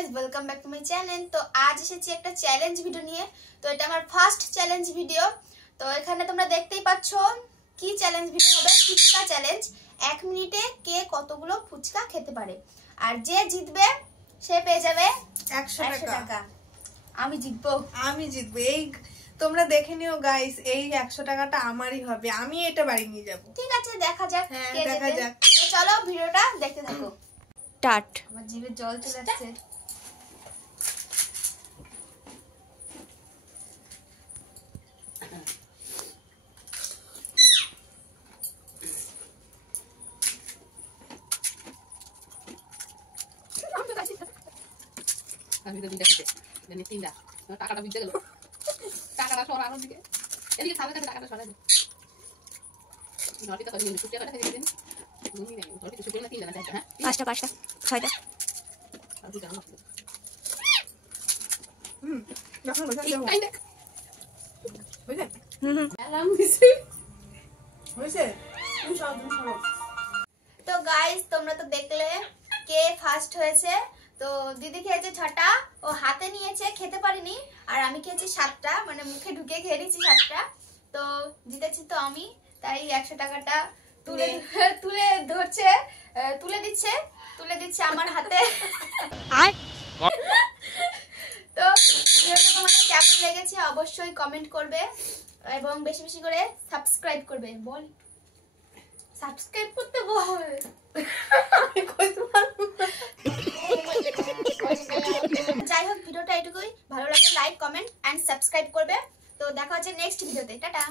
Guys, welcome back to my channel. তো আজ এসেছি একটা চ্যালেঞ্জ ভিডিও নিয়ে। তো এটা আমার ফার্স্ট চ্যালেঞ্জ ভিডিও। তো এখানে তোমরা দেখতেই পাচ্ছ কি চ্যালেঞ্জ ভিডিও হবে, ফুচকা চ্যালেঞ্জ। 1 মিনিটে কে কতগুলো ফুচকা খেতে পারে, আর যে জিতবে সে পেয়ে যাবে 100 টাকা। আমি জিতবো। এই তোমরা দেখে নিও গাইস, এই 100 টাকাটা আমারই হবে, আমি এটা বাড়ি নিয়ে যাব। ঠিক আছে, দেখা যাক কে দেখা জেতে। যাক। তো চলো ভিডিওটা দেখতে থাকো। স্টার্ট। আমার জিভে জল চলে আসছে। আমি তো দুইটা দিতে জানি তিনটা টাকাটা বুঝতে গেল টাকাটা সরানোর দিকে এদিকে সামনে কাছে টাকাটা সরাই নটিটা করে নিয়ে ছুটিয়া কথা থেকে দিন তুমি নেই নটি তো ছুটিয়া না তিনটা না চারটা হ্যাঁ পাঁচটা ছয়টা আর দুইটা না যখন বসে এই যাও কাইন্ড বুঝলে আরাম দিছি হইছে তুমি সব তো গাইস, তোমরা তো দেখলে কে ফার্স্ট হয়েছে। তো দিদি খেয়েছে 6টা, ও হাতে নিয়েছে, খেতে পারিনি। আর আমি খেয়েছি 7টা, মানে মুখে ঢুকে খেয়ে নিয়েছি 7টা। তো জিতেছি তো আমি, তাই 100 টাকাটা তুলে দিচ্ছে আমার হাতে। তো ভিডিওটা তোমাদের কেমন লেগেছে অবশ্যই কমেন্ট করবে এবং বেশি বেশি করে সাবস্ক্রাইব করবে। বল, সাবস্ক্রাইব করতে বল। যাই হোক, ভিডিওটা এটুকুই। ভালো লাগলে লাইক, কমেন্ট এন্ড সাবস্ক্রাইব করবে। তো দেখা হচ্ছে নেক্সট ভিডিওতে। টাটা।